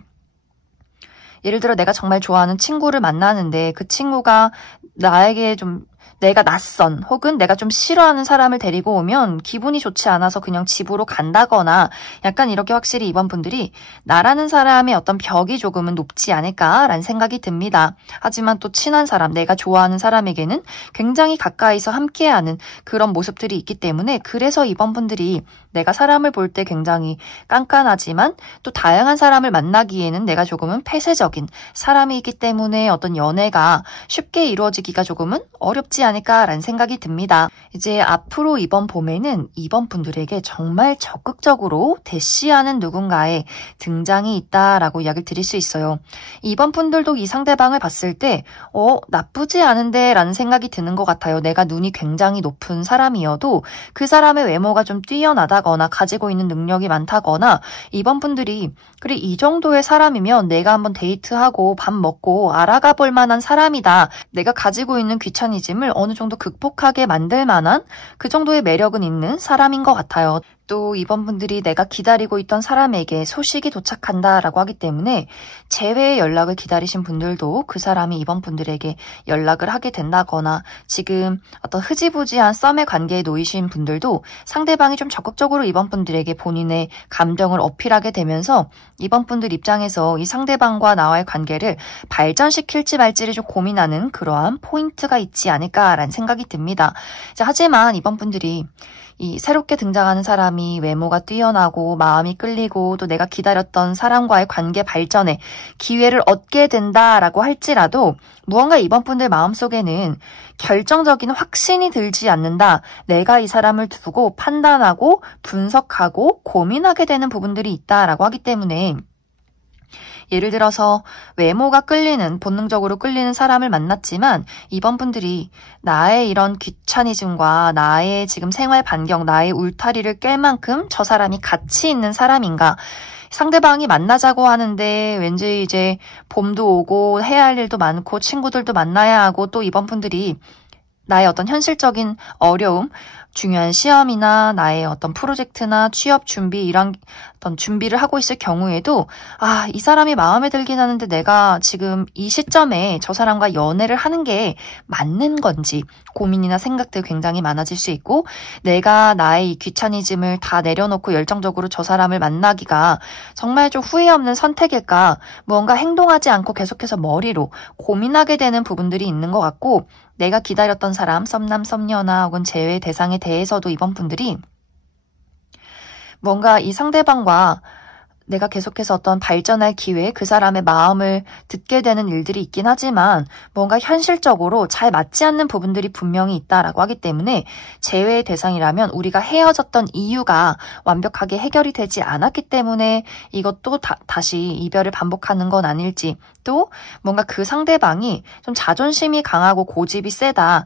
예를 들어 내가 정말 좋아하는 친구를 만나는데 그 친구가 나에게 좀 내가 낯선 혹은 내가 좀 싫어하는 사람을 데리고 오면 기분이 좋지 않아서 그냥 집으로 간다거나 약간 이렇게 확실히 이번 분들이 나라는 사람의 어떤 벽이 조금은 높지 않을까라는 생각이 듭니다. 하지만 또 친한 사람, 내가 좋아하는 사람에게는 굉장히 가까이서 함께하는 그런 모습들이 있기 때문에 그래서 이번 분들이 내가 사람을 볼 때 굉장히 깐깐하지만 또 다양한 사람을 만나기에는 내가 조금은 폐쇄적인 사람이 있기 때문에 어떤 연애가 쉽게 이루어지기가 조금은 어렵지 않을까라는 생각이 듭니다. 이제 앞으로 이번 봄에는 이번 분들에게 정말 적극적으로 대시하는 누군가의 등장이 있다라고 이야기를 드릴 수 있어요. 이번 분들도 이 상대방을 봤을 때 나쁘지 않은데 라는 생각이 드는 것 같아요. 내가 눈이 굉장히 높은 사람이어도 그 사람의 외모가 좀 뛰어나다거나 가지고 있는 능력이 많다거나 이번 분들이 그래 이 정도의 사람이면 내가 한번 데이트하고 밥 먹고 알아가 볼 만한 사람이다. 내가 가지고 있는 귀차니즘을 어느 정도 극복하게 만들 만한 그 정도의 매력은 있는 사람인 것 같아요. 또 이번 분들이 내가 기다리고 있던 사람에게 소식이 도착한다라고 하기 때문에 재회의 연락을 기다리신 분들도 그 사람이 이번 분들에게 연락을 하게 된다거나 지금 어떤 흐지부지한 썸의 관계에 놓이신 분들도 상대방이 좀 적극적으로 이번 분들에게 본인의 감정을 어필하게 되면서 이번 분들 입장에서 이 상대방과 나와의 관계를 발전시킬지 말지를 좀 고민하는 그러한 포인트가 있지 않을까라는 생각이 듭니다. 자, 하지만 이번 분들이 이 새롭게 등장하는 사람이 외모가 뛰어나고 마음이 끌리고 또 내가 기다렸던 사람과의 관계 발전에 기회를 얻게 된다라고 할지라도 무언가 이번 분들 마음속에는 결정적인 확신이 들지 않는다. 내가 이 사람을 두고 판단하고 분석하고 고민하게 되는 부분들이 있다라고 하기 때문에 예를 들어서 외모가 끌리는, 본능적으로 끌리는 사람을 만났지만 이번 분들이 나의 이런 귀차니즘과 나의 지금 생활 반경, 나의 울타리를 깰 만큼 저 사람이 가치 있는 사람인가? 상대방이 만나자고 하는데 왠지 이제 봄도 오고 해야 할 일도 많고 친구들도 만나야 하고 또 이번 분들이 나의 어떤 현실적인 어려움, 중요한 시험이나 나의 어떤 프로젝트나 취업 준비 이런 어떤 준비를 하고 있을 경우에도 이 사람이 마음에 들긴 하는데 내가 지금 이 시점에 저 사람과 연애를 하는 게 맞는 건지 고민이나 생각들 굉장히 많아질 수 있고 내가 나의 이 귀차니즘을 다 내려놓고 열정적으로 저 사람을 만나기가 정말 좀 후회 없는 선택일까 무언가 행동하지 않고 계속해서 머리로 고민하게 되는 부분들이 있는 것 같고 내가 기다렸던 사람, 썸남, 썸녀나 혹은 제외 대상에 대해서도 이번 분들이 뭔가 이 상대방과 내가 계속해서 어떤 발전할 기회, 그 사람의 마음을 듣게 되는 일들이 있긴 하지만 뭔가 현실적으로 잘 맞지 않는 부분들이 분명히 있다라고 하기 때문에 제외의 대상이라면 우리가 헤어졌던 이유가 완벽하게 해결이 되지 않았기 때문에 이것도 다시 이별을 반복하는 건 아닐지 또 뭔가 그 상대방이 좀 자존심이 강하고 고집이 세다.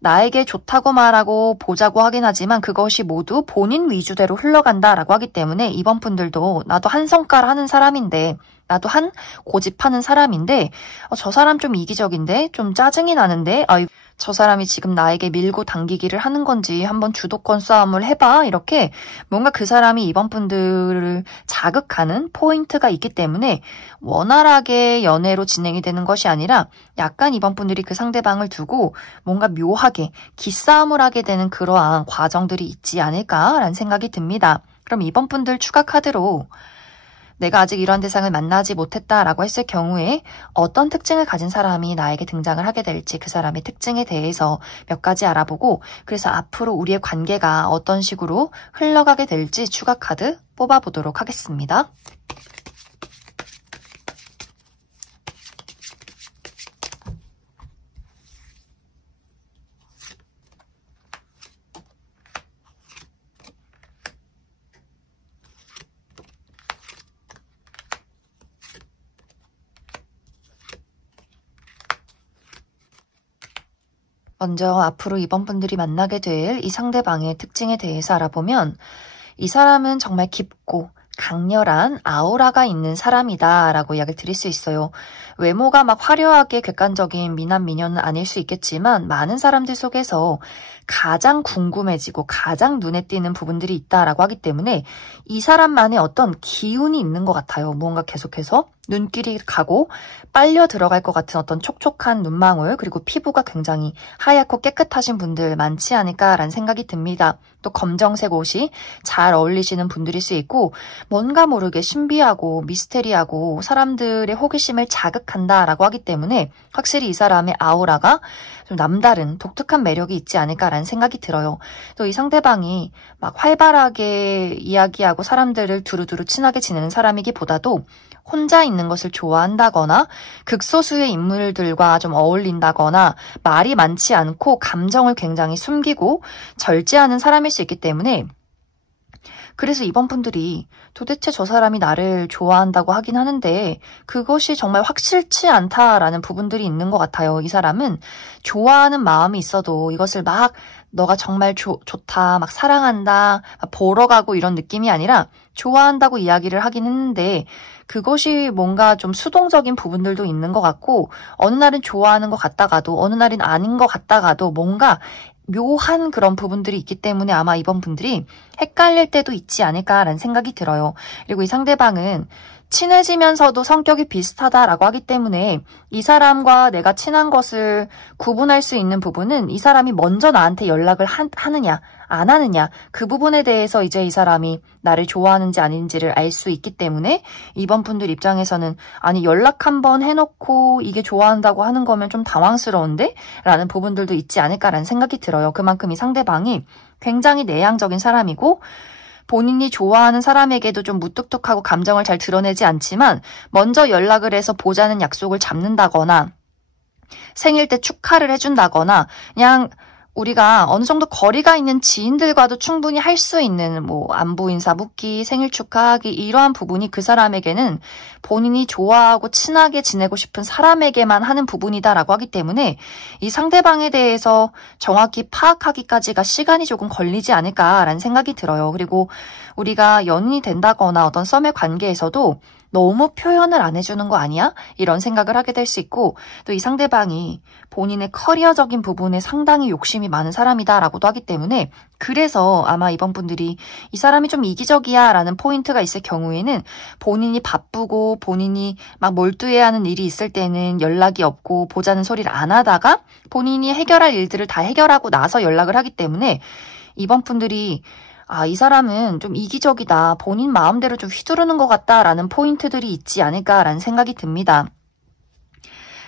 나에게 좋다고 말하고 보자고 하긴 하지만 그것이 모두 본인 위주대로 흘러간다라고 하기 때문에 이번 분들도 나도 한 성깔 하는 사람인데 나도 한 고집하는 사람인데 저 사람 좀 이기적인데 좀 짜증이 나는데 저 사람이 지금 나에게 밀고 당기기를 하는 건지 한번 주도권 싸움을 해봐 이렇게 뭔가 그 사람이 이번 분들을 자극하는 포인트가 있기 때문에 원활하게 연애로 진행이 되는 것이 아니라 약간 이번 분들이 그 상대방을 두고 뭔가 묘하게 기싸움을 하게 되는 그러한 과정들이 있지 않을까라는 생각이 듭니다. 그럼 이번 분들 추가 카드로 내가 아직 이런 대상을 만나지 못했다라고 했을 경우에 어떤 특징을 가진 사람이 나에게 등장을 하게 될지 그 사람의 특징에 대해서 몇 가지 알아보고 그래서 앞으로 우리의 관계가 어떤 식으로 흘러가게 될지 추가 카드 뽑아보도록 하겠습니다. 먼저 앞으로 이번 분들이 만나게 될 이 상대방의 특징에 대해서 알아보면 이 사람은 정말 깊고 강렬한 아우라가 있는 사람이다 라고 이야기를 드릴 수 있어요. 외모가 막 화려하게 객관적인 미남 미녀는 아닐 수 있겠지만 많은 사람들 속에서 가장 궁금해지고 가장 눈에 띄는 부분들이 있다라고 하기 때문에 이 사람만의 어떤 기운이 있는 것 같아요. 무언가 계속해서 눈길이 가고 빨려 들어갈 것 같은 어떤 촉촉한 눈망울 그리고 피부가 굉장히 하얗고 깨끗하신 분들 많지 않을까라는 생각이 듭니다. 또 검정색 옷이 잘 어울리시는 분들일 수 있고 뭔가 모르게 신비하고 미스테리하고 사람들의 호기심을 자극한다라고 하기 때문에 확실히 이 사람의 아우라가 좀 남다른 독특한 매력이 있지 않을까라는 생각이 들어요. 또 이 상대방이 막 활발하게 이야기하고 사람들을 두루두루 친하게 지내는 사람이기보다도 혼자 있는 것을 좋아한다거나 극소수의 인물들과 좀 어울린다거나 말이 많지 않고 감정을 굉장히 숨기고 절제하는 사람일 수 있기 때문에 그래서 이번 분들이 도대체 저 사람이 나를 좋아한다고 하긴 하는데 그것이 정말 확실치 않다라는 부분들이 있는 것 같아요. 이 사람은 좋아하는 마음이 있어도 이것을 막 너가 정말 좋다, 막 사랑한다, 막 보러 가고 이런 느낌이 아니라 좋아한다고 이야기를 하긴 했는데 그것이 뭔가 좀 수동적인 부분들도 있는 것 같고 어느 날은 좋아하는 것 같다가도 어느 날은 아닌 것 같다가도 뭔가 묘한 그런 부분들이 있기 때문에 아마 이번 분들이 헷갈릴 때도 있지 않을까라는 생각이 들어요. 그리고 이 상대방은 친해지면서도 성격이 비슷하다라고 하기 때문에 이 사람과 내가 친한 것을 구분할 수 있는 부분은 이 사람이 먼저 나한테 연락을 하느냐 안 하느냐 그 부분에 대해서 이제 이 사람이 나를 좋아하는지 아닌지를 알 수 있기 때문에 이번 분들 입장에서는 아니 연락 한번 해놓고 이게 좋아한다고 하는 거면 좀 당황스러운데? 라는 부분들도 있지 않을까라는 생각이 들어요. 그만큼 이 상대방이 굉장히 내향적인 사람이고 본인이 좋아하는 사람에게도 좀 무뚝뚝하고 감정을 잘 드러내지 않지만 먼저 연락을 해서 보자는 약속을 잡는다거나 생일 때 축하를 해준다거나 그냥 우리가 어느 정도 거리가 있는 지인들과도 충분히 할 수 있는 뭐 안부 인사 묻기, 생일 축하하기 이러한 부분이 그 사람에게는 본인이 좋아하고 친하게 지내고 싶은 사람에게만 하는 부분이다라고 하기 때문에 이 상대방에 대해서 정확히 파악하기까지가 시간이 조금 걸리지 않을까라는 생각이 들어요. 그리고 우리가 연인이 된다거나 어떤 썸의 관계에서도 너무 표현을 안 해주는 거 아니야? 이런 생각을 하게 될 수 있고, 또 이 상대방이 본인의 커리어적인 부분에 상당히 욕심이 많은 사람이다라고도 하기 때문에, 그래서 아마 이번 분들이 이 사람이 좀 이기적이야 라는 포인트가 있을 경우에는 본인이 바쁘고 본인이 막 몰두해야 하는 일이 있을 때는 연락이 없고 보자는 소리를 안 하다가 본인이 해결할 일들을 다 해결하고 나서 연락을 하기 때문에 이번 분들이 이 사람은 좀 이기적이다, 본인 마음대로 좀 휘두르는 것 같다라는 포인트들이 있지 않을까라는 생각이 듭니다.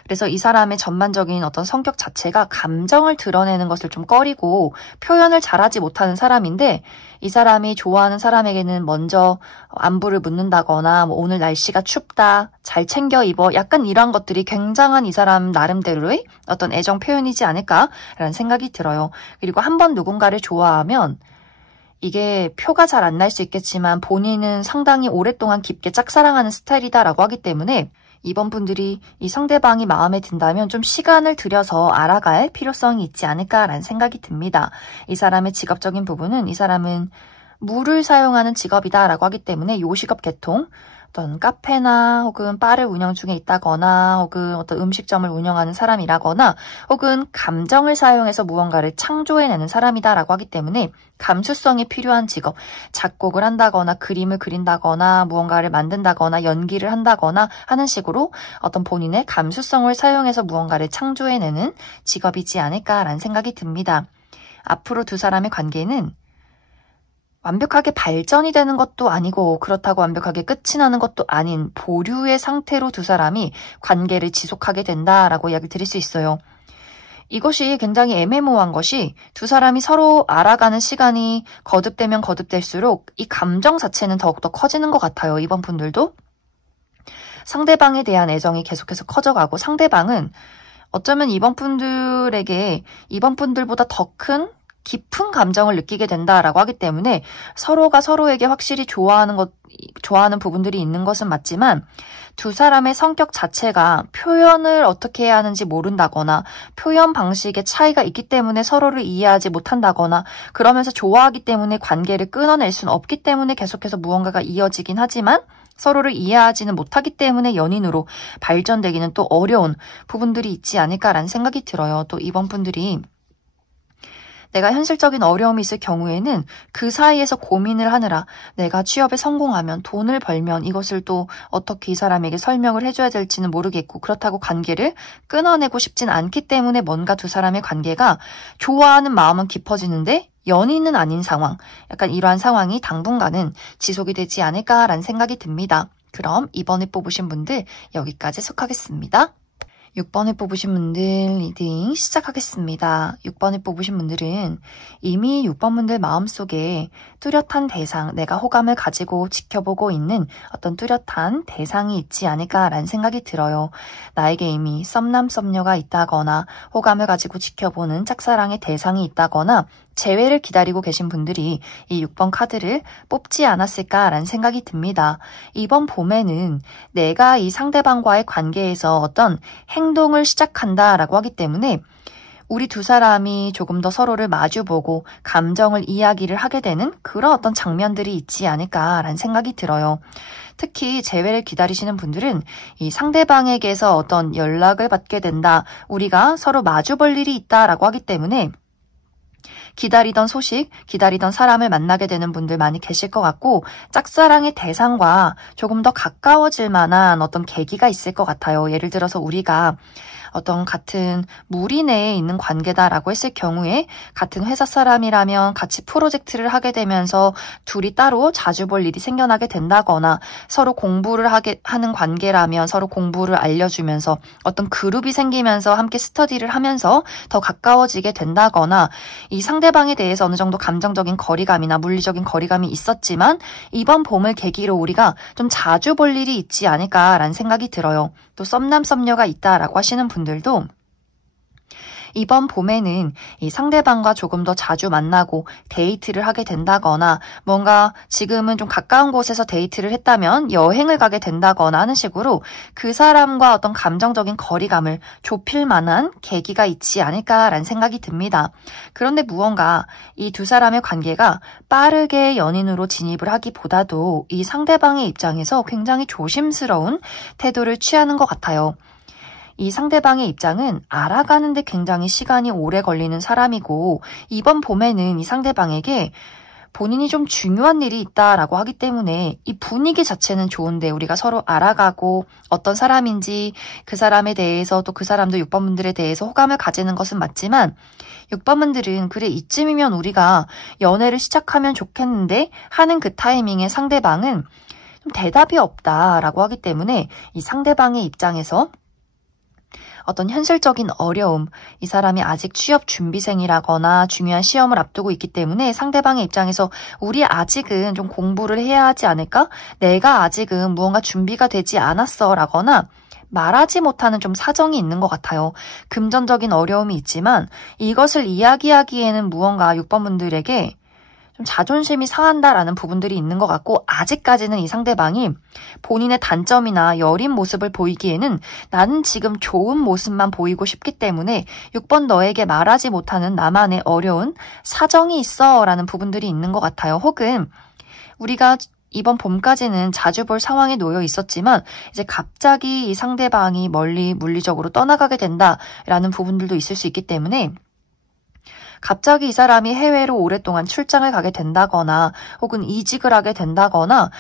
그래서 이 사람의 전반적인 어떤 성격 자체가 감정을 드러내는 것을 좀 꺼리고 표현을 잘하지 못하는 사람인데, 이 사람이 좋아하는 사람에게는 먼저 안부를 묻는다거나 오늘 날씨가 춥다, 잘 챙겨 입어, 약간 이런 것들이 굉장한 이 사람 나름대로의 어떤 애정 표현이지 않을까라는 생각이 들어요. 그리고 한번 누군가를 좋아하면 이게 표가 잘 안 날 수 있겠지만 본인은 상당히 오랫동안 깊게 짝사랑하는 스타일이다라고 하기 때문에 이번 분들이 이 상대방이 마음에 든다면 좀 시간을 들여서 알아갈 필요성이 있지 않을까라는 생각이 듭니다. 이 사람의 직업적인 부분은 이 사람은 물을 사용하는 직업이다라고 하기 때문에 요식업 계통, 어떤 카페나 혹은 바를 운영 중에 있다거나 혹은 어떤 음식점을 운영하는 사람이라거나 혹은 감정을 사용해서 무언가를 창조해내는 사람이다라고 하기 때문에 감수성이 필요한 직업, 작곡을 한다거나 그림을 그린다거나 무언가를 만든다거나 연기를 한다거나 하는 식으로 어떤 본인의 감수성을 사용해서 무언가를 창조해내는 직업이지 않을까라는 생각이 듭니다. 앞으로 두 사람의 관계는 완벽하게 발전이 되는 것도 아니고 그렇다고 완벽하게 끝이 나는 것도 아닌 보류의 상태로 두 사람이 관계를 지속하게 된다라고 이야기를 드릴 수 있어요. 이것이 굉장히 애매모호한 것이 두 사람이 서로 알아가는 시간이 거듭되면 거듭될수록 이 감정 자체는 더욱더 커지는 것 같아요. 이번 분들도 상대방에 대한 애정이 계속해서 커져가고 상대방은 어쩌면 이번 분들에게 이번 분들보다 더 큰 깊은 감정을 느끼게 된다라고 하기 때문에 서로가 서로에게 확실히 좋아하는 부분들이 있는 것은 맞지만 두 사람의 성격 자체가 표현을 어떻게 해야 하는지 모른다거나 표현 방식의 차이가 있기 때문에 서로를 이해하지 못한다거나 그러면서 좋아하기 때문에 관계를 끊어낼 수는 없기 때문에 계속해서 무언가가 이어지긴 하지만 서로를 이해하지는 못하기 때문에 연인으로 발전되기는 또 어려운 부분들이 있지 않을까라는 생각이 들어요. 또 이번 분들이 내가 현실적인 어려움이 있을 경우에는 그 사이에서 고민을 하느라 내가 취업에 성공하면 돈을 벌면 이것을 또 어떻게 이 사람에게 설명을 해줘야 될지는 모르겠고 그렇다고 관계를 끊어내고 싶진 않기 때문에 뭔가 두 사람의 관계가 좋아하는 마음은 깊어지는데 연인은 아닌 상황, 약간 이러한 상황이 당분간은 지속이 되지 않을까라는 생각이 듭니다. 그럼 이번에 뽑으신 분들 여기까지 속하겠습니다. 6번을 뽑으신 분들 리딩 시작하겠습니다. 6번을 뽑으신 분들은 이미 6번 분들 마음속에 뚜렷한 대상, 내가 호감을 가지고 지켜보고 있는 어떤 뚜렷한 대상이 있지 않을까라는 생각이 들어요. 나에게 이미 썸남 썸녀가 있다거나 호감을 가지고 지켜보는 짝사랑의 대상이 있다거나 재회를 기다리고 계신 분들이 이 6번 카드를 뽑지 않았을까라는 생각이 듭니다. 이번 봄에는 내가 이 상대방과의 관계에서 어떤 행동을 시작한다라고 하기 때문에 우리 두 사람이 조금 더 서로를 마주보고 감정을 이야기를 하게 되는 그런 어떤 장면들이 있지 않을까라는 생각이 들어요. 특히 재회를 기다리시는 분들은 이 상대방에게서 어떤 연락을 받게 된다, 우리가 서로 마주볼 일이 있다라고 하기 때문에 기다리던 소식, 기다리던 사람을 만나게 되는 분들 많이 계실 것 같고 짝사랑의 대상과 조금 더 가까워질 만한 어떤 계기가 있을 것 같아요. 예를 들어서 우리가 어떤 같은 무리 내에 있는 관계다라고 했을 경우에 같은 회사 사람이라면 같이 프로젝트를 하게 되면서 둘이 따로 자주 볼 일이 생겨나게 된다거나 서로 공부를 하는 관계라면 서로 공부를 알려주면서 어떤 그룹이 생기면서 함께 스터디를 하면서 더 가까워지게 된다거나 이 상대방에 대해서 어느 정도 감정적인 거리감이나 물리적인 거리감이 있었지만 이번 봄을 계기로 우리가 좀 자주 볼 일이 있지 않을까라는 생각이 들어요. 또 썸남 썸녀가 있다라고 하시는 분들도 이번 봄에는 이 상대방과 조금 더 자주 만나고 데이트를 하게 된다거나 뭔가 지금은 좀 가까운 곳에서 데이트를 했다면 여행을 가게 된다거나 하는 식으로 그 사람과 어떤 감정적인 거리감을 좁힐 만한 계기가 있지 않을까라는 생각이 듭니다. 그런데 무언가 이 두 사람의 관계가 빠르게 연인으로 진입을 하기보다도 이 상대방의 입장에서 굉장히 조심스러운 태도를 취하는 것 같아요. 이 상대방의 입장은 알아가는데 굉장히 시간이 오래 걸리는 사람이고 이번 봄에는 이 상대방에게 본인이 좀 중요한 일이 있다라고 하기 때문에 이 분위기 자체는 좋은데 우리가 서로 알아가고 어떤 사람인지 그 사람에 대해서 또 그 사람도 6번분들에 대해서 호감을 가지는 것은 맞지만 6번분들은 그래 이쯤이면 우리가 연애를 시작하면 좋겠는데 하는 그 타이밍에 상대방은 좀 대답이 없다라고 하기 때문에 이 상대방의 입장에서 어떤 현실적인 어려움, 이 사람이 아직 취업 준비생이라거나 중요한 시험을 앞두고 있기 때문에 상대방의 입장에서 우리 아직은 좀 공부를 해야 하지 않을까? 내가 아직은 무언가 준비가 되지 않았어 라거나 말하지 못하는 좀 사정이 있는 것 같아요. 금전적인 어려움이 있지만 이것을 이야기하기에는 무언가 6번분들에게 좀 자존심이 상한다라는 부분들이 있는 것 같고 아직까지는 이 상대방이 본인의 단점이나 여린 모습을 보이기에는 나는 지금 좋은 모습만 보이고 싶기 때문에 6번 너에게 말하지 못하는 나만의 어려운 사정이 있어 라는 부분들이 있는 것 같아요. 혹은 우리가 이번 봄까지는 자주 볼 상황에 놓여 있었지만 이제 갑자기 이 상대방이 멀리 물리적으로 떠나가게 된다라는 부분들도 있을 수 있기 때문에 갑자기 이 사람이 해외로 오랫동안 출장을 가게 된다거나 혹은 이직을 하게 된다거나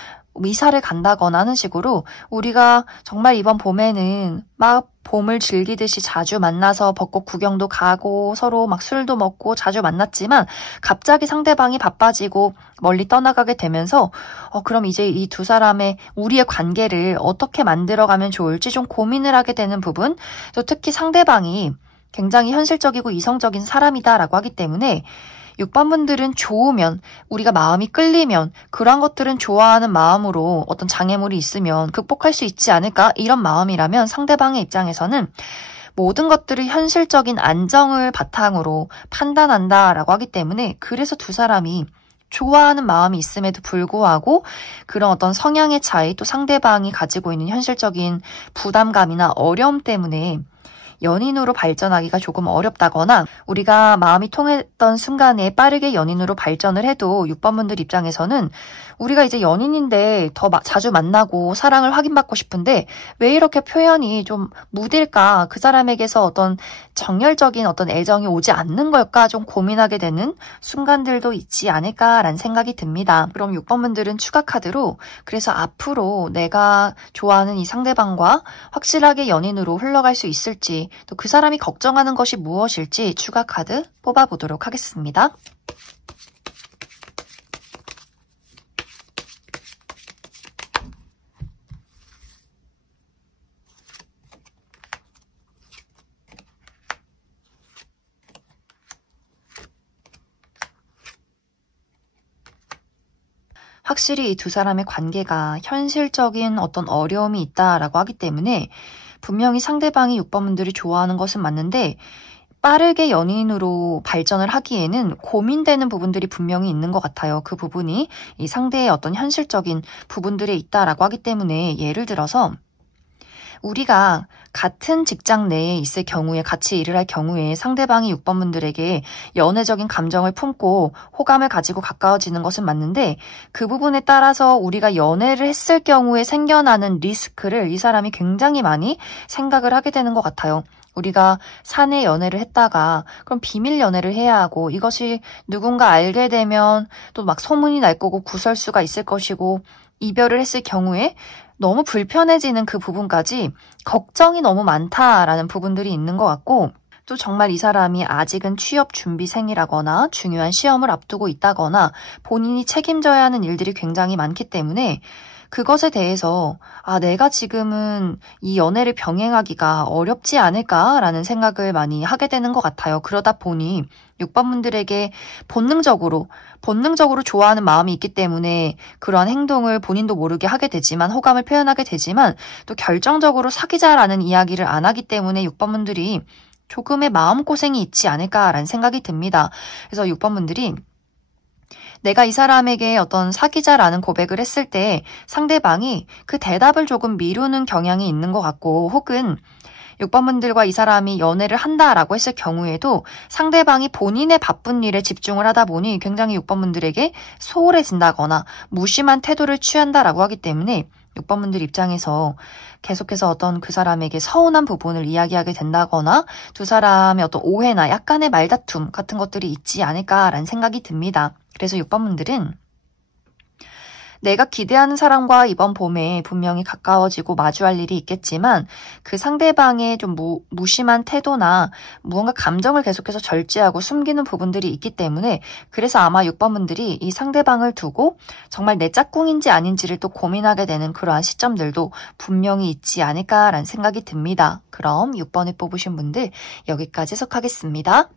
이사를 간다거나 하는 식으로 우리가 정말 이번 봄에는 막 봄을 즐기듯이 자주 만나서 벚꽃 구경도 가고 서로 막 술도 먹고 자주 만났지만 갑자기 상대방이 바빠지고 멀리 떠나가게 되면서 그럼 이제 이 두 사람의 우리의 관계를 어떻게 만들어가면 좋을지 좀 고민을 하게 되는 부분, 또 특히 상대방이 굉장히 현실적이고 이성적인 사람이다라고 하기 때문에 6번분들은 좋으면 우리가 마음이 끌리면 그런 것들은 좋아하는 마음으로 어떤 장애물이 있으면 극복할 수 있지 않을까 이런 마음이라면 상대방의 입장에서는 모든 것들을 현실적인 안정을 바탕으로 판단한다라고 하기 때문에 그래서 두 사람이 좋아하는 마음이 있음에도 불구하고 그런 어떤 성향의 차이 또 상대방이 가지고 있는 현실적인 부담감이나 어려움 때문에 연인으로 발전하기가 조금 어렵다거나 우리가 마음이 통했던 순간에 빠르게 연인으로 발전을 해도 6번분들 입장에서는 우리가 이제 연인인데 더 자주 만나고 사랑을 확인받고 싶은데 왜 이렇게 표현이 좀 무딜까? 그 사람에게서 어떤 정열적인 어떤 애정이 오지 않는 걸까? 좀 고민하게 되는 순간들도 있지 않을까라는 생각이 듭니다. 그럼 6번분들은 추가 카드로 그래서 앞으로 내가 좋아하는 이 상대방과 확실하게 연인으로 흘러갈 수 있을지 또 그 사람이 걱정하는 것이 무엇일지 추가 카드 뽑아보도록 하겠습니다. 확실히 이 두 사람의 관계가 현실적인 어떤 어려움이 있다라고 하기 때문에 분명히 상대방이 6번분들이 좋아하는 것은 맞는데 빠르게 연인으로 발전을 하기에는 고민되는 부분들이 분명히 있는 것 같아요. 그 부분이 이 상대의 어떤 현실적인 부분들에 있다라고 하기 때문에 예를 들어서 우리가 같은 직장 내에 있을 경우에 같이 일을 할 경우에 상대방이 6번분들에게 연애적인 감정을 품고 호감을 가지고 가까워지는 것은 맞는데 그 부분에 따라서 우리가 연애를 했을 경우에 생겨나는 리스크를 이 사람이 굉장히 많이 생각을 하게 되는 것 같아요. 우리가 사내 연애를 했다가 그럼 비밀 연애를 해야 하고 이것이 누군가 알게 되면 또 막 소문이 날 거고 구설수가 있을 것이고 이별을 했을 경우에 너무 불편해지는 그 부분까지 걱정이 너무 많다라는 부분들이 있는 것 같고 또 정말 이 사람이 아직은 취업 준비생이라거나 중요한 시험을 앞두고 있다거나 본인이 책임져야 하는 일들이 굉장히 많기 때문에 그것에 대해서 내가 지금은 이 연애를 병행하기가 어렵지 않을까라는 생각을 많이 하게 되는 것 같아요. 그러다 보니 6번분들에게 본능적으로 좋아하는 마음이 있기 때문에 그러한 행동을 본인도 모르게 하게 되지만 호감을 표현하게 되지만 또 결정적으로 사귀자라는 이야기를 안 하기 때문에 6번분들이 조금의 마음고생이 있지 않을까라는 생각이 듭니다. 그래서 6번 분들이 내가 이 사람에게 어떤 사귀자라는 고백을 했을 때 상대방이 그 대답을 조금 미루는 경향이 있는 것 같고, 혹은 6번 분들과 이 사람이 연애를 한다라고 했을 경우에도 상대방이 본인의 바쁜 일에 집중을 하다 보니 굉장히 6번 분들에게 소홀해진다거나 무심한 태도를 취한다라고 하기 때문에 6번 분들 입장에서 계속해서 어떤 그 사람에게 서운한 부분을 이야기하게 된다거나 두 사람의 어떤 오해나 약간의 말다툼 같은 것들이 있지 않을까라는 생각이 듭니다. 그래서 6번 분들은 내가 기대하는 사람과 이번 봄에 분명히 가까워지고 마주할 일이 있겠지만 그 상대방의 좀 무심한 태도나 무언가 감정을 계속해서 절제하고 숨기는 부분들이 있기 때문에, 그래서 아마 6번 분들이 이 상대방을 두고 정말 내 짝꿍인지 아닌지를 또 고민하게 되는 그러한 시점들도 분명히 있지 않을까라는 생각이 듭니다. 그럼 6번을 뽑으신 분들 여기까지 해석하겠습니다.